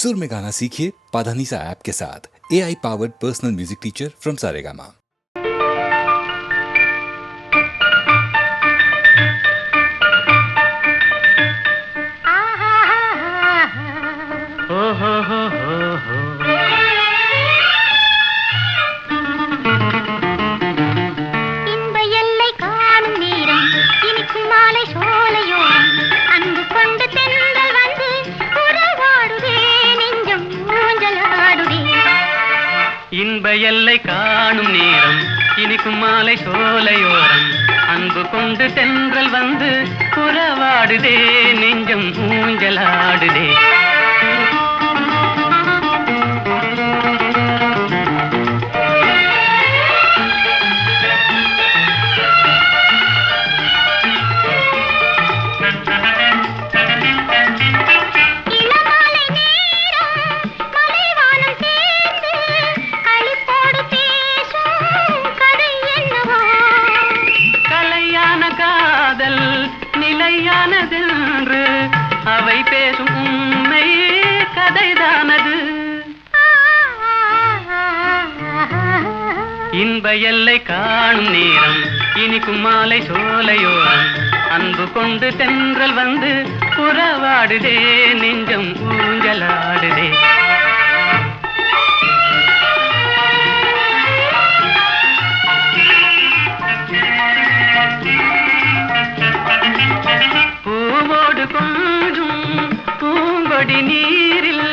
सुर में गाना सीखिए पाधानीसा ऐप के साथ। AI powered personal music teacher from Saregama. இன்ப எல்லை காணும் நேரம் இனிக்கும் மாலை சோலையோரம் அன்பு கொண்டு தென்றல் வந்து உறவாடுதே நெஞ்சம் ஊஞ்சலாடுதே. நிலையானதென்று அவை பேசும் உண்மை கதைதானது. இன்ப எல்லை காணும் நேரம் இனிக்கும் மாலை சோலையோரம் அன்பு கொண்டு தென்றல் வந்து உறவாடுதே நெஞ்சம் ஊஞ்சலாடுதே. பூவோடு கொஞ்சும் பூங்கொடி நீரில்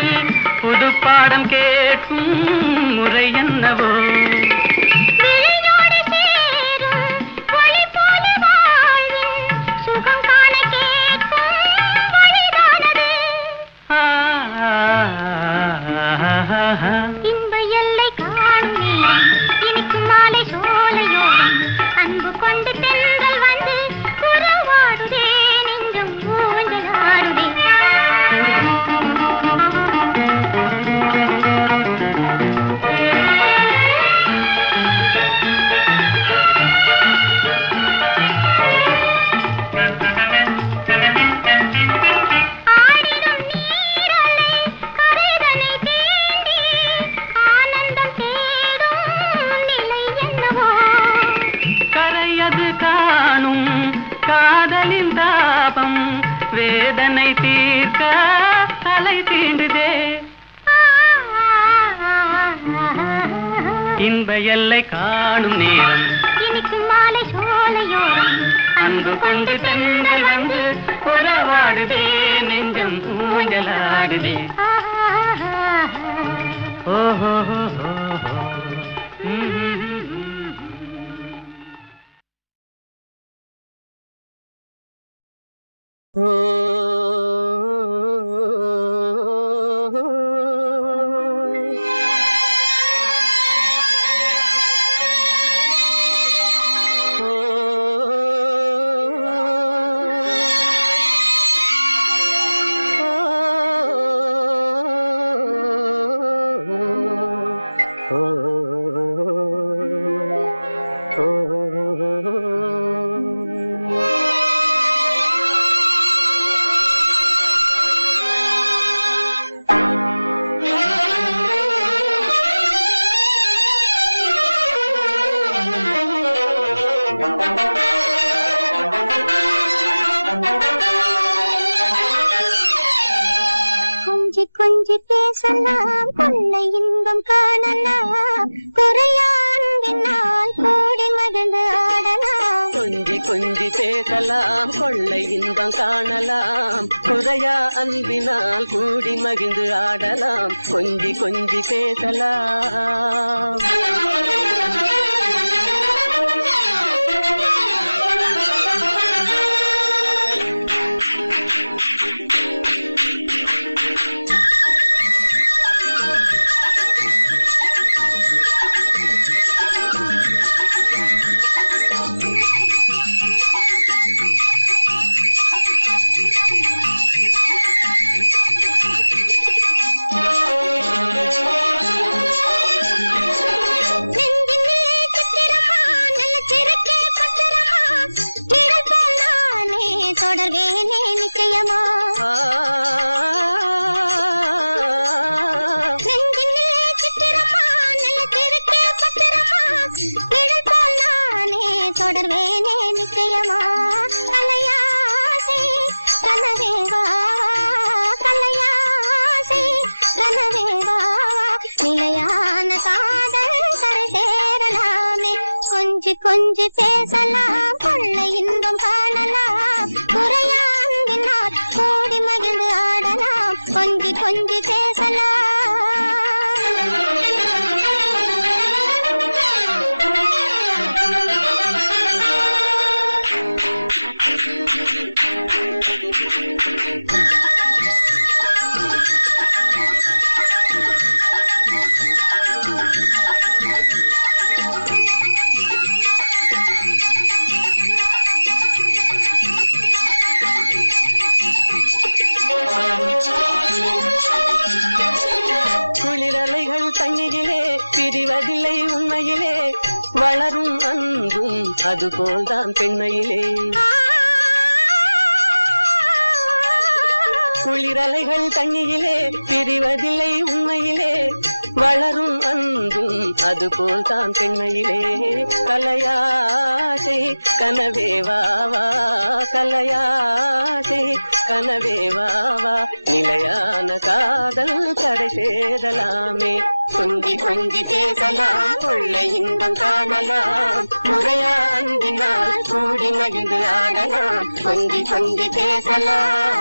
புது பாடம் கேட்கும் முறை என்னவோ. இன்ப எல்லை காணும் இனிக்கும் மாலை சோலையோரம் அன்பு கொண்டு தென்றல் வந்து உறவாடுதே நெஞ்சம் ஊஞ்சலாடுதே. காணும் காதலின் தாபம் வேதனை தீர்க்க தலை தீண்டுதே. இன்ப எல்லை காணும் நேரம் இனிக்கும் மாலை சோலையோரம் அன்பு கொண்டு தென்றல் வந்து உறவாடுதே நெஞ்சம் ஊஞ்சலாடுதே. ஓஹோ கொஞ்சி கொஞ்சி பேசலாம் கொள்ளை இன்பம் காணலாம் குறையாண்டினால் கூடி மகிழ்ந்து ஆடலாம். கொஞ்சி கொஞ்சி பேசலாம் கொள்ளை இன்பம் காணலாம் குறையா அன்பினால் கூடி மகிழ்ந்து ஆடலாம். கொஞ்சி கொஞ்சி பேசலாம். நெஞ்சினிலே கொஞ்சி பேசலாம் கொள்ளை இன்பம் காணலாம் குறையா அன்பினால் கூடி மகிழ்ந்து ஆடலாம் கொஞ்சி கொஞ்சி பேசலாம் குளிரலைகள் தண்ணியிலே பிரிவதில்லை உண்மையிலே வளரும் அன்பும் அதுபோல்தான் பெண்மையிலே குளிரலைகள் தண்ணியிலே பிரிவதில்லை உண்மையிலே வளரும் அன்பும் அதுபோல்தான் பெண்மையிலே கலையாசை கனவே வாவா கலையாசை கனவே வாவா நிலையான காதல் கரை சேரலாமே கொஞ்சி கொஞ்சி பேசலாம் கொள்ளை இன்பம் காணலாம் முறையா அன்பினால் கூடி மகிழ்ந்து ஆடலாம் கொஞ்சி கொஞ்சி பேசலாம்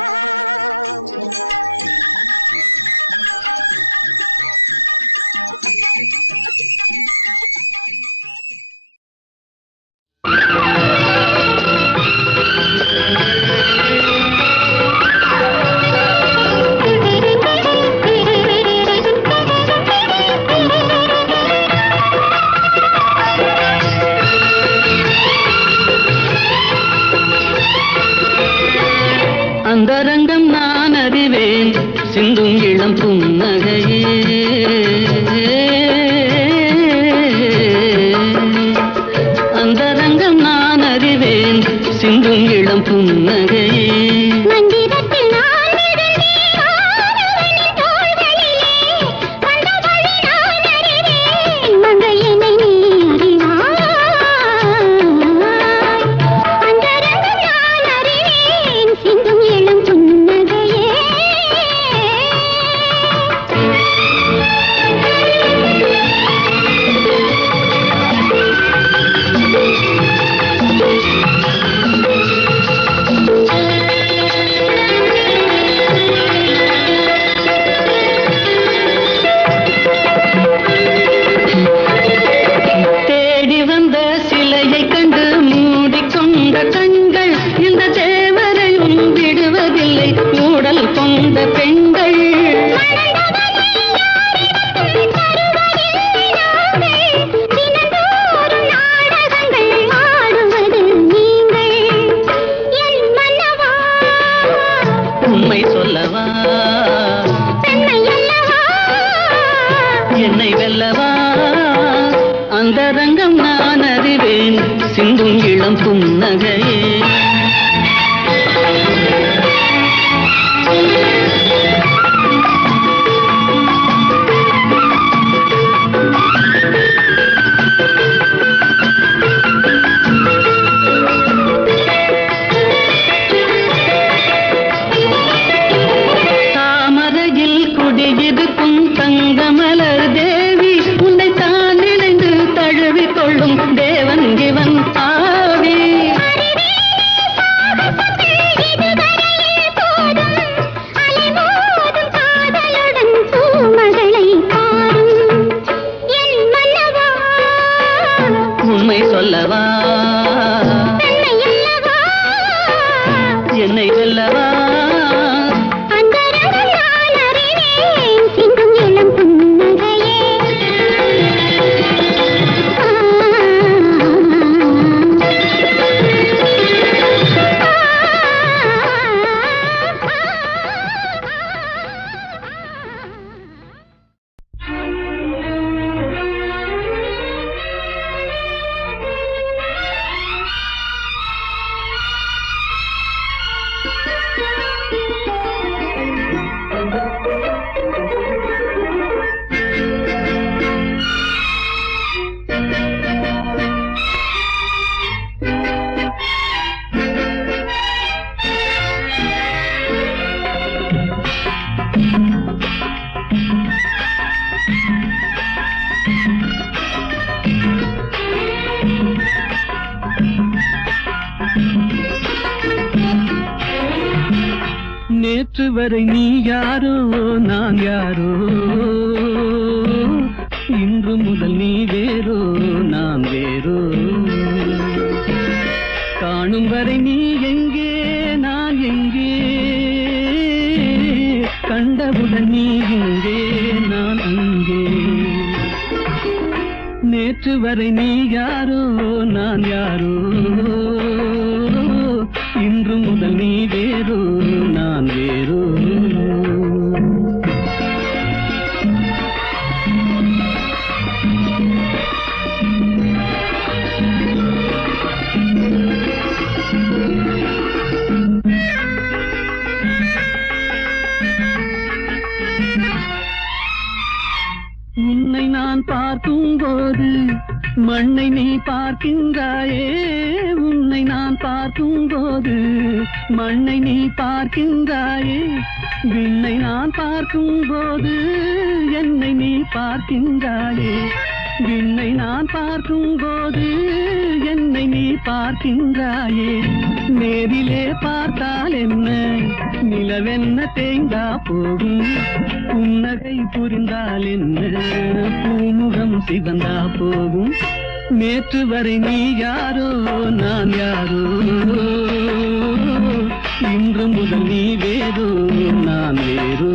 அந்தரங்கம் நான் அறிவேன் சிந்தும் இளம் புன்னகையே அந்தரங்கம் நான் அறிவேன் சிந்தும் இளம் புன்னகையே மந்திரத்தில் நான் விழுந்தேன் ஆடவனின் தோள்களிலே வந்த வழி நான் அறிவேன் மங்கையனை நீ அறிவாய் அந்தரங்கம் நான் அறிவேன் சிந்தும் இளம் புன்னகையே தேடி வந்த சிலையை கண்டு மூடிக்கொண்ட கண்கள் இந்த தேவரையும் விடுவதில்லை மூடல் கொண்ட பெண்கள் தினந்தோறும் நாடகங்கள் ஆடுவது நீங்கள் என் மன்னவா உண்மை சொல்லவா பெண்மை அல்லவா என்னை வெல்லவா அந்தரங்கம் நான் அறிவேன் சிந்தும் இளம் புன்னகையே தாமரையில் குடியிருக்கும் தங்கமலர் தேவி உன்னை தான் நினைந்து தழுவிக் கொள்ளும் தேவன் இவன் ஆவி இதுவரையில் போதும் அலைமோதும் காதலுடன் பூமகளை பாடும் என் மன்னவா உண்மை சொல்லவா பெண்மை அல்லவா என்னை வெல்லவா அந்தரங்கம் நான் அறிவேன் சிந்தும் இளம் புன்னகையே வரை நீ யாரோ நான் யாரோ, இன்று முதல் நீ வேறோ நான் வேறோ. காணும் வரை நீ எங்கே நான் எங்கே, கண்டவுடன் நீ எங்கே நான் அங்கே. நேற்று வரை நீ யாரோ நான் யாரோ, இன்று முதல் நீ வேறோ நான் வேறோ. உன்னை நான் பார்க்கும் போது மண்ணை நீ பார்க்கின்றாயே, உன்னை நான் பார்க்கும் போது மண்ணை நீ பார்க்கின்றாயே. விண்ணை நான் பார்க்கும் போது என்னை நீ பார்க்கின்றாயே, விண்ணை நான் பார்க்கும் போது என்னை நீ பார்க்கின்றாயே. நேரிலே பார்த்தால் என்ன நிலவென்ன தேய்ந்தா போகும், புன்னகை புரிந்தால் என்ன பூமுகம் சிவந்தா போகும். நேற்று வரை நீ யாரோ நான் யாரோ, இன்று முதல் நீ வேறோ நான் வேறோ.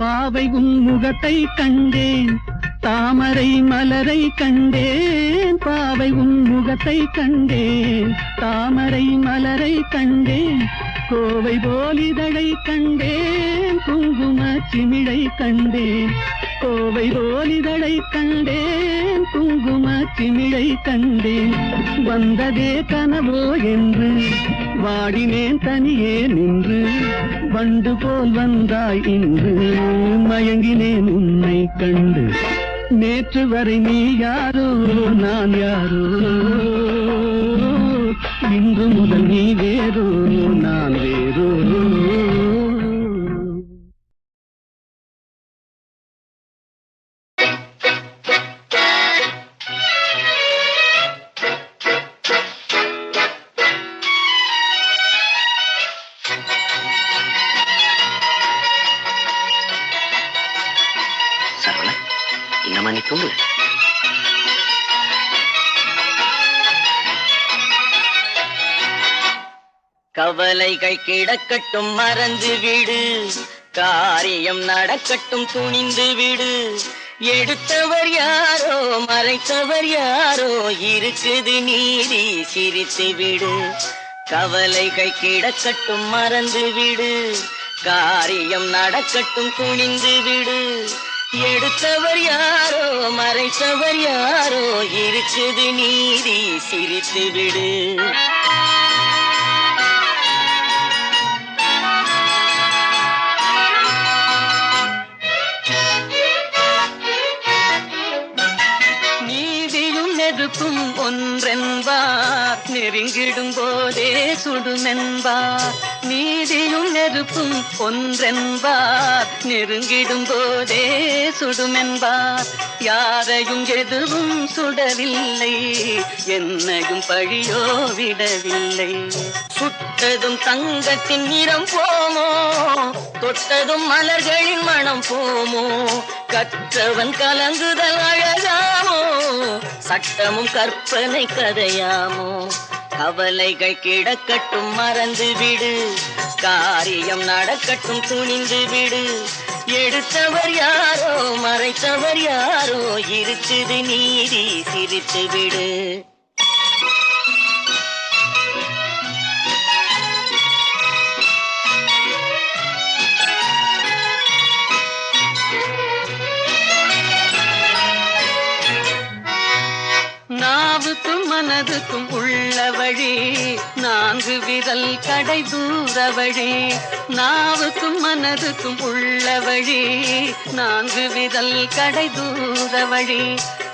பாவை உன் முகத்தை கண்டேன், தாமரை மலரை கண்டேன். பாவை உன் முகத்தை கண்டேன், தாமரை மலரை கண்டேன். கோவை போல் இதழை கண்டேன், குங்கும சிமிழை கண்டேன். கோவை போல் இதழை கண்டேன், குங்கும சிமிழை கண்டேன். வந்ததே கனவோ என்று வாடினேன் தனியே நின்று, வண்டு போல் வந்தாய் இன்று மயங்கினேன் உன்னை கண்டு. நேற்று வரை நீ யாரோ நான் யாரோ, இன்று முதல் நீ வேறோ நான் வேறோ. இன்னமா நீ தூங்கல? கவலைகள் கிடக்கட்டும் மறந்து விடு, காரியம் நடக்கட்டும் துணிந்து விடு. எடுத்தவர் யாரோ மறைத்தவர் யாரோ, இருக்குது நீதி சிரித்து விடு. கவலைகள் கிடக்கட்டும் மறந்து விடு, காரியம் நடக்கட்டும் துணிந்து விடு. எடுத்தவர் யாரோ மறைத்தவர் யாரோ, இருக்குது நீதி சிரித்து விடு. நெருப்பும் ஒன்றென்பார், நெருங்கிடும் போதே சுடுமென்பார். நீதியும் நெருப்பும் ஒன்றென்பார், நெருங்கிடும் போதே சுடுமென்பார். யாரையும் எதுவும் சுடவில்லை, என்னையும் பழியோ விடவில்லை. சுட்டதும் தங்கத்தின் நிறம் போமோ, தொட்டதும் மலர்களின் மனம் போமோ. கற்றவன் கலங்குதல் அழகாமோ, சட்டமும் கற்பனை கதையாமோ. கவலைகள் கிடக்கட்டும் மறந்து விடு, காரியம் நடக்கட்டும் துணிந்து விடு. எடுத்தவர் யாரோ மறைத்தவர் யாரோ, இருக்குது நீதி சிரித்து விடு. நாவுக்கும் மனதுக்கும் உள்ள வழி, நான்கு விரல் கடை தூர வழி. நாவுக்கும் மனதுக்கும் உள்ள வழி, நான்கு விரல் கடை தூர வழி.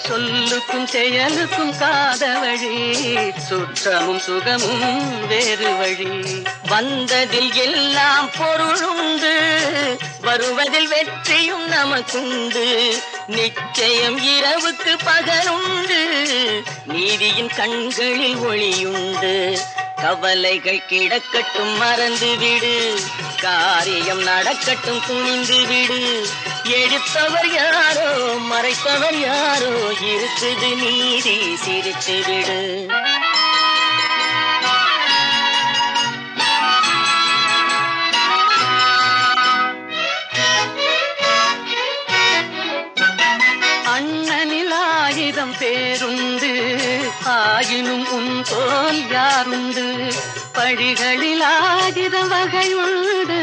சொல்லுக்கும் செயலுக்கும் காத வழி, சுற்றமும் சுகமும் வேறு வழி. வந்ததில் எல்லாம் பொருளுண்டு, வருவதில் வெற்றியும் நமக்குண்டு. நிச்சயம் இரவுக்கு பகலுண்டு, நீதியின் கண்களில் ஒளியுண்டு. கவலைகள் கிடக்கட்டும் மறந்து விடு, காரியம் நடக்கட்டும் துணிந்து விடு. எடுத்தவர் யாரோ மறைத்தவர் யாரோ, இருக்குது நீதி சிரித்து விடு. அண்ணனில் 1000 பேருண்டு, ஆயினும் உன் போல் யாருண்டு. பழிகளில் 1000 வகையுண்டு,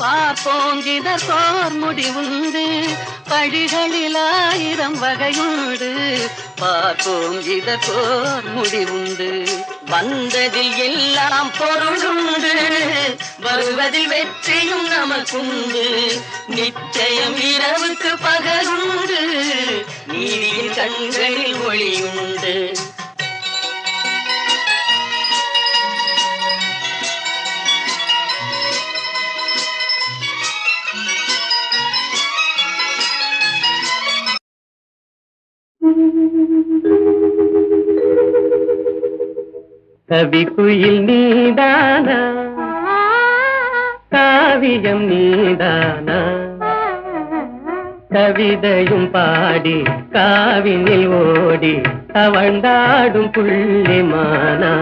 பார்ப்போம் இதற்கோர் முடிவுண்டு. பழிகளில் 1000 வகையுண்டு, பார்ப்போம் இதற்கோர் முடிவுண்டு. வந்ததில் எல்லாம் பொருளுண்டு, வருவதில் வெற்றியும் நமக்குண்டு. நிச்சயம் இரவுக்கு பகலுண்டு, நீதியின் கண்களில் ஒளியுண்டு. கவிக்குயில் நீதானா, காவியம் நீதானா, கவிதையும் பாடி காவினில் ஓடி தவழ்ந்தாடும் புள்ளிமானா.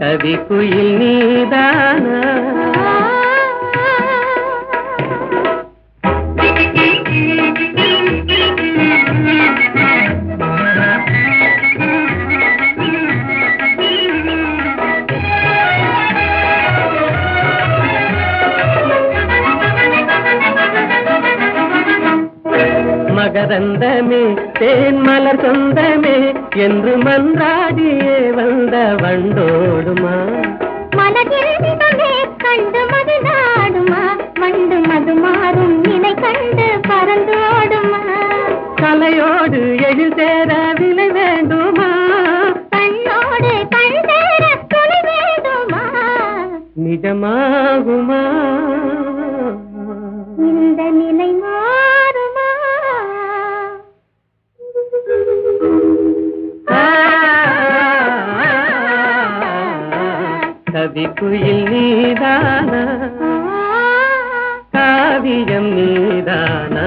கவிக்குயில் நீதானா. மகரந்தமே தேன் மலர் சொந்தமே என்று மன்றாடியே வந்த வண்டோடுமா. மலர்மே கண்டு மது நாடுமா, வண்டு மது மாறும் நிலை கண்டு பறந்தோடுமா. கலையோடு எழில் சேர விலை வேண்டுமா, கண்ணோடு கண் சேர துணை வேண்டுமா. நிஜமாகுமா இந்த நிலை மாறுமா. கவிக்குயில் நீதானா, காவியம் நீதானா,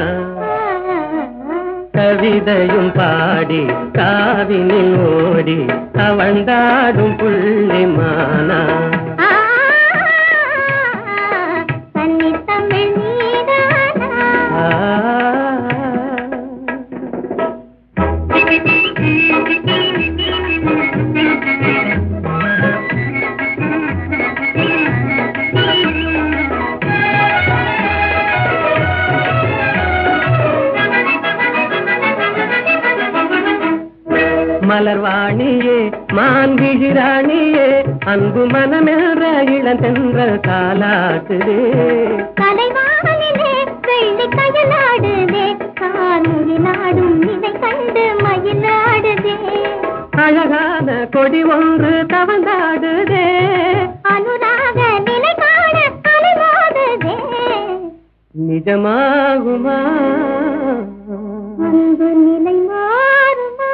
கவிதையும் பாடி காவினில் ஓடி தவழ்ந்தாடும் புள்ளிமானா. தன்னித்தமிழ் நீதானா. மலர்வாணியே மான்விழிராணியே, அன்பு மனமென்ற இளந்தென்றல் காலாக்குதே. கலைவானிலே வெள்ளி கயலாடுதே, கார்முகி நாடும் நிலை கண்டு மயிலாடுதே. அழகான கொடி ஒன்று தவந்தாடுதே, அனுராக நிலை காண அலைவாடுதே. நிஜமாகுமா அன்பு நிலை மாறுமா.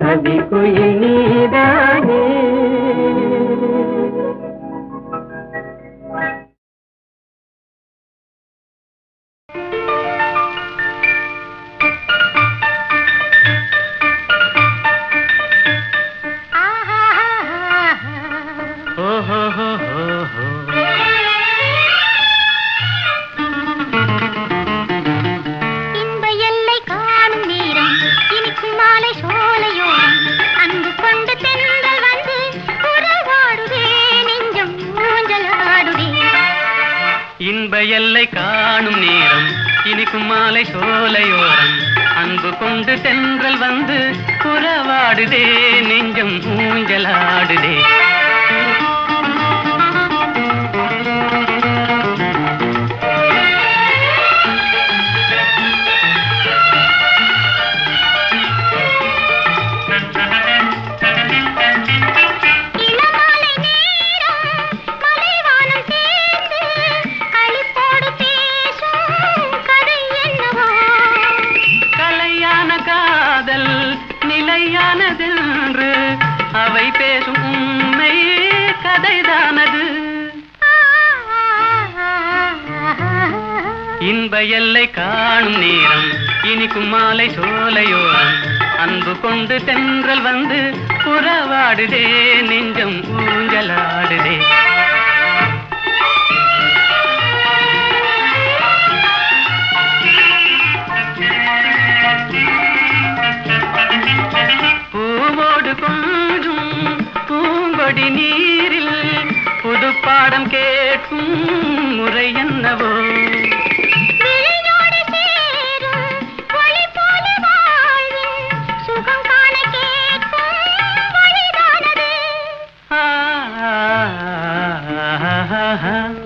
கவிக்குயில் நீதானே. Oh, ho, ho, ho, ho. காணும் நேரம் இனிக்கும் மாலை சோலையோரம் அன்பு கொண்டு தென்றல் வந்து உறவாடுதே நெஞ்சம் ஊஞ்சலாடுதே நிலையானதென்று அவை பேசும் உண்மை கதைதானது இன்ப எல்லை காணும் நேரம் இனிக்கும் மாலை சோலையோரம் அன்பு கொண்டு தென்றல் வந்து உறவாடுதே நெஞ்சம் ஊஞ்சலாடுதே கொஞ்சும் பூங்கொடி நீரில் புது பாடம் கேட்கும் முறை என்னவோ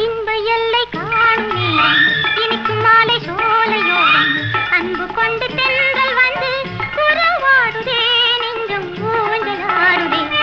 இன்ப எல்லை காணும் இனிக்கும் மாலை சோலையோரம் அன்பு கொண்டு தென்றல் வந்து உறவாடுதே நெஞ்சம் ஊஞ்சலாடுதே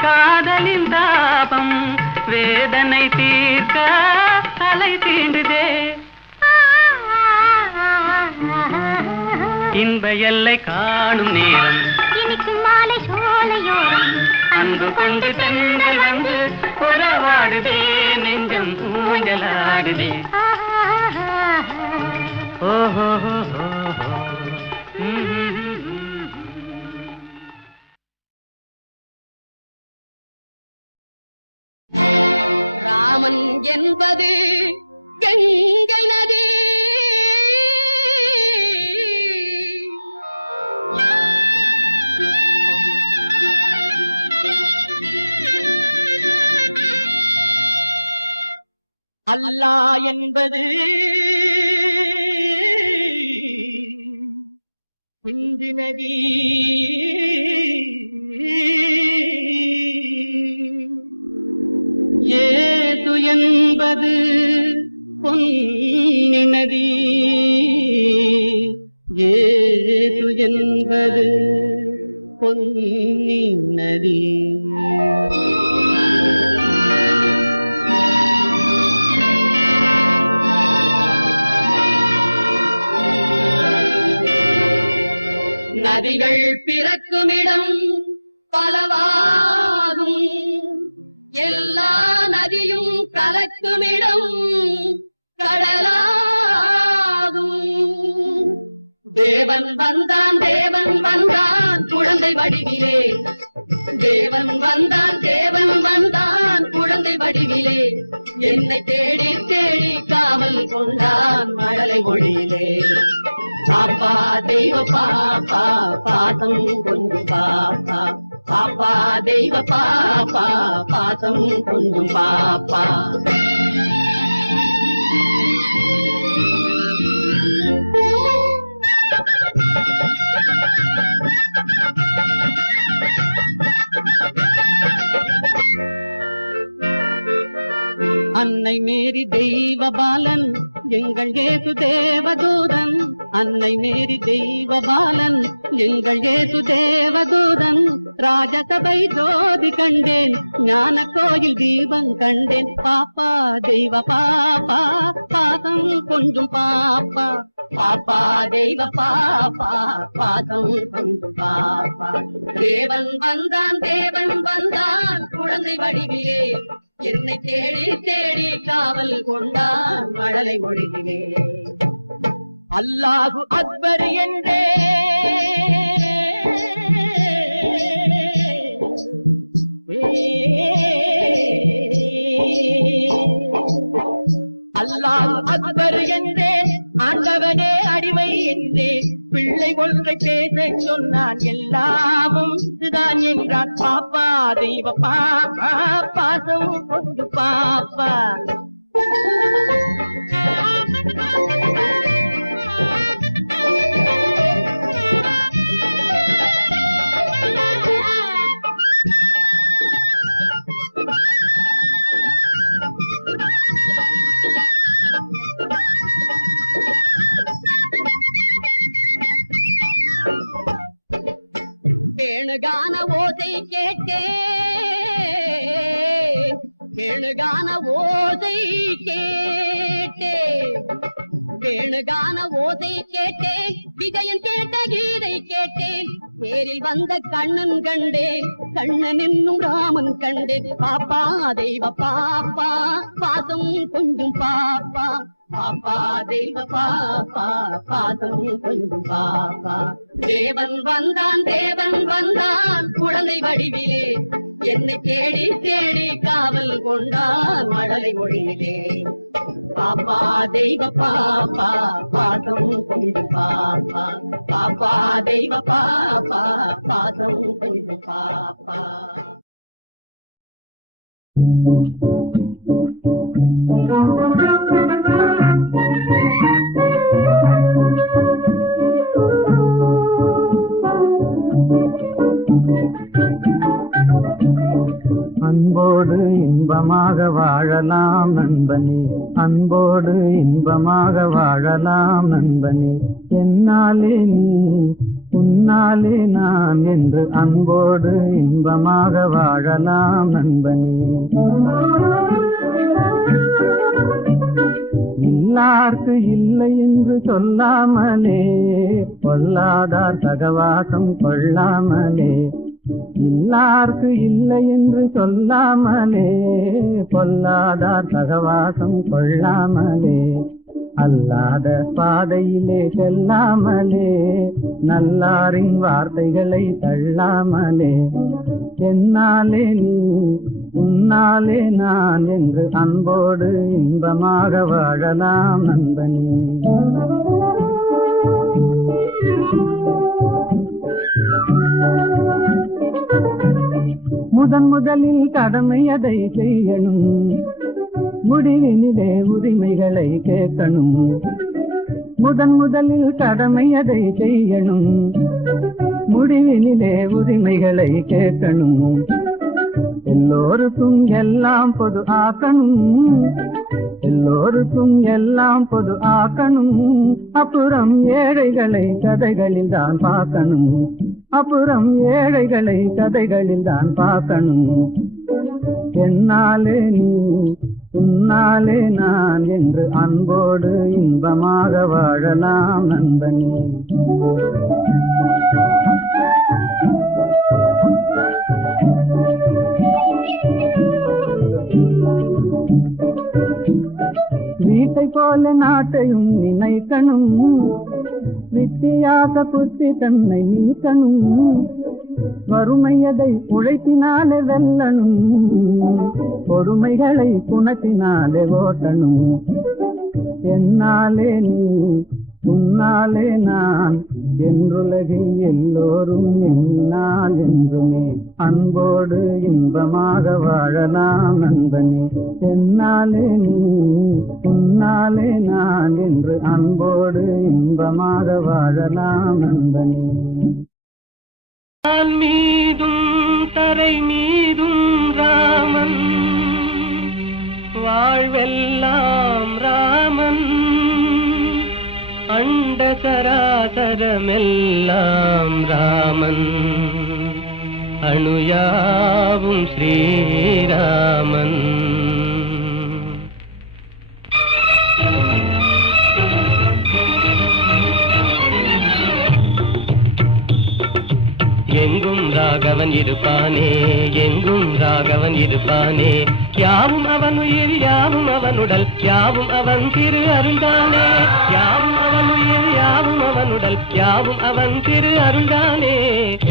காதலின் தாபம் வேதனை தீர்க்க அலை தீண்டுதே இன்ப எல்லை காணும் நேரம் இனிக்கும் மாலை சோலையோரம் அன்பு கொண்டு தென்றல் வந்து உறவாடுதே நெஞ்சம் ஊஞ்சலாடுதே ஓஹோ ராமன் என்பது கங்கை நதி அல்லாஹ் என்பது சிந்து நதி ஏது என்பது பொன்னி நதி ஏது என்பது பொன்னி நதி நதிகள் பிறக்குமிடம் பலவாகும் எல்லா நதியும் கலக்குமிடம் கடலாகும் தேவன் வந்தான் குழந்தை வடிவிலே தேவன் வந்தான் குழந்தை வடிவிலே என்னை தேடி தேடி காவல் கொண்டான் மழலை மொழியிலே பாப்பா தெய்வ பாப்பா பாசம் கொஞ்சம் பாப்பா பாப்பா தெய்வ பாப்பா பாசம் கொஞ்சம் பாப்பா அன்னை மேரி தெய்வ பாலன் எங்கள் ஏசு தேவதூதன் அன்னை மேரி தெய்வ பாலன் எங்கள் ஏசு தேவதூதன் ராஜசபை ஜோதி கண்டேன் ஞான கோயில் தீபம் கண்டேன் பாப்பா தெய்வ பாப்பா பாசம் கொஞ்சம் பாப்பா பாப்பா தெய்வ பாப்பா பாசம் கொஞ்சம் பாப்பா தேவன் வந்தான் குழந்தை வடிவிலே என்னை தேடி தேடி காவல் கொண்டான் மழலை மொழியிலே அல்லாஹு அக்பர் என்றே அல்லாஹு அக்பர் என்றே ஆண்டவனே அடிமை என்றே பிள்ளை ஒன்றை பேச சொன்னான் எல்லாமும் இதுதான் என்றான் பாப்பா தெய்வ பாப்பா பாசம் கொண்டு பாப்பா வேணுகான ஓசை கேட்டே வேணுகான ஓசை கேட்டே வேணுகான ஓசை கேட்டேன் விஜயன் கேட்ட கீதை கேட்டேன் தேரில் வந்த கண்ணன் கண்டேன் கண்ணன் என்னும் ராமன் கண்டேன் பாப்பா தெய்வ பாப்பா பாசம் கொஞ்சம் பாப்பா பாப்பா தெய்வ பாப்பா பாசம் கொஞ்சம் பாப்பா தேவன் வந்தான் குழந்தை வடிவிலே என்னை தேடி தேடி காவல் கொண்டான் மழலை மொழியிலே பாப்பா தெய்வ பாப்பா பாசம் கொஞ்சம் பாப்பா பாப்பா தெய்வ பாப்பா பாசம் கொஞ்சம் பாப்பா அன்போடு இன்பமாக வாழலாம் நண்பனே அன்போடு இன்பமாக வாழலாம் நண்பனே என்னாலே நீ உன்னாலே நான் என்று அன்போடு இன்பமாக வாழலாம் நண்பனே இல்லார்க்கு இல்லை என்று சொல்லாமலே பொல்லாதார் சகவாசம் கொள்ளாமலே இல்லார்க்கு இல்லை என்று சொல்லாமலே பொல்லாதார் சகவாசம் கொள்ளாமலே அல்லாத பாதையிலே செல்லாமலே நல்லாரின் வார்த்தைகளை தள்ளாமலே என்னாலே நீ உன்னாலே நான் என்று அன்போடு இன்பமாக வாழலாம் நண்பனே முதலில் கடமை அதை செய்யணும் முடிவினிலே உரிமைகளை கேட்கணும் முதலில் கடமை அதை செய்யணும் முடிவினிலே உரிமைகளை கேட்கணும் எல்லோருக்கும் எல்லாம் பொது ஆக்கணும் எல்லோருக்கும் எல்லாம் பொது ஆக்கணும் அப்புறம் ஏழைகளை கதைகளில் தான் பார்க்கணும் அப்புறம் ஏழைகளை கதைகளில் தான் பார்க்கணும் என்னாலே நீ உன்னாலே நான் என்று அன்போடு இன்பமாக வாழலாம் நண்பனே வீட்டை போல நாட்டையும் நினைக்கணும் வித்தியாச புத்தி தன்னை நீக்கணும் வறுமையதை உழைத்தினாலே வெல்லணும் பொறுமைகளை குணத்தினாலே ஓட்டணும் என்னாலே நீ உன்னாலே நான் என்றுலகில் எல்லோரும் என்னால் என்றுமே அன்போடு இன்பமாக வாழலாம் நண்பனே என்னாலே நீ உன்னாலே நான் என்று அன்போடு இன்பமாக வாழலாம் நண்பனே மீதும் தரை மீதும் ராமன் வாழ்வெல்லாம் ராமன் அண்ட சராசரமெல்லாம் ராமன் அணுயாவும் ஸ்ரீராமன் எங்கும் ராகவன் இருப்பானே எங்கும் ராகவன் இருப்பானே யாவும் அவன் உயிர் யாவும் அவன் உடல் யாவும் அவன் திரு அருந்தானே யாவும் அவன் உயிர் அவனுடல் யாவும் அவன் திரு அருள்தானே.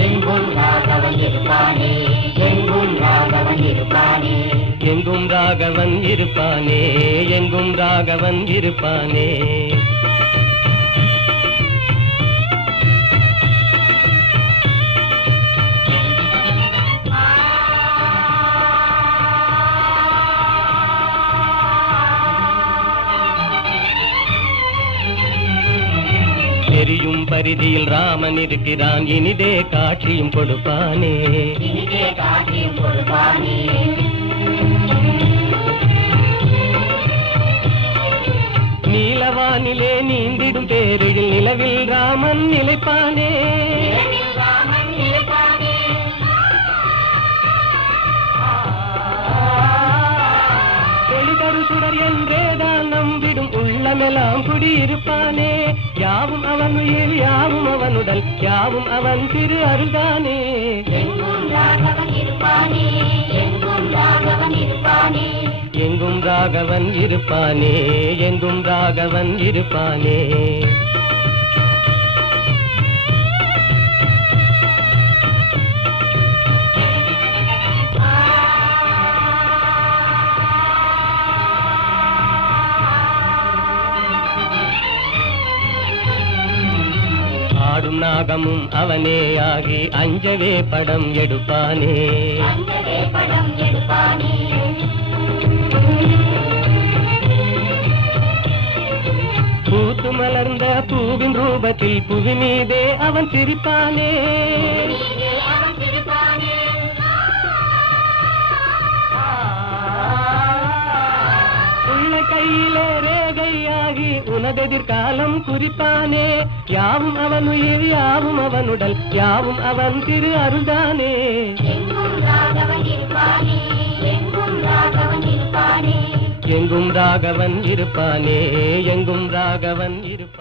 எங்கும் ராகவன் இருப்பானே, எங்கும் ராகவன் இருப்பானே. எங்கும் ராகவன் இருப்பானே, எங்கும் ராகவன் இருப்பானே. தெரியும் பரிதியில் ராமன் இருக்கிறான், இனிதே காட்சியும் கொடுப்பானே, இனிதே காட்சியும் கொடுப்பானே. நீலவானிலே நீந்திடும் பேரில் நிலவில் ராமன் நிலைப்பானே. நிலவில் ராமன் நிலைப்பானே. ஒளிதரு சுடர் என்றேதான் நம்பிடும் உள்ளமெல்லாம் குடியிருப்பானே. யாவும் அவன் உயிர், யாவும் அவனுடல், யாவும் அவன் திரு அருள்தானே. எங்கும் ராகவன் இருப்பானே, எங்கும் ராகவன் இருப்பானே. எங்கும் ராகவன் இருப்பானே, எங்கும் ராகவன் இருப்பானே. ஆடும் நாகமும் அவனே ஆகி அஞ்சவே படம் எடுப்பானே, அஞ்சவே படம் எடுப்பானே. பூத்து மலர்ந்த பூவின் ரூபத்தில் புவி மீதே அவன் சிரிப்பானே. இங்கே அவன் திருப்பானே. உள்ள கையிலே ரேகையாகி உனதெதிர்காலம் குறிப்பானே. யாவும் அவன் உயிர், யாவும் அவனுடல், யாவும் அவன் திரு அருள்தானே. எங்கும் ராகவன் இருப்பானே, எங்கும் ராகவன் இருப்பானே. எங்கும் ராகவன் இருப்பானே, எங்கும் ராகவன் இருப்பானே.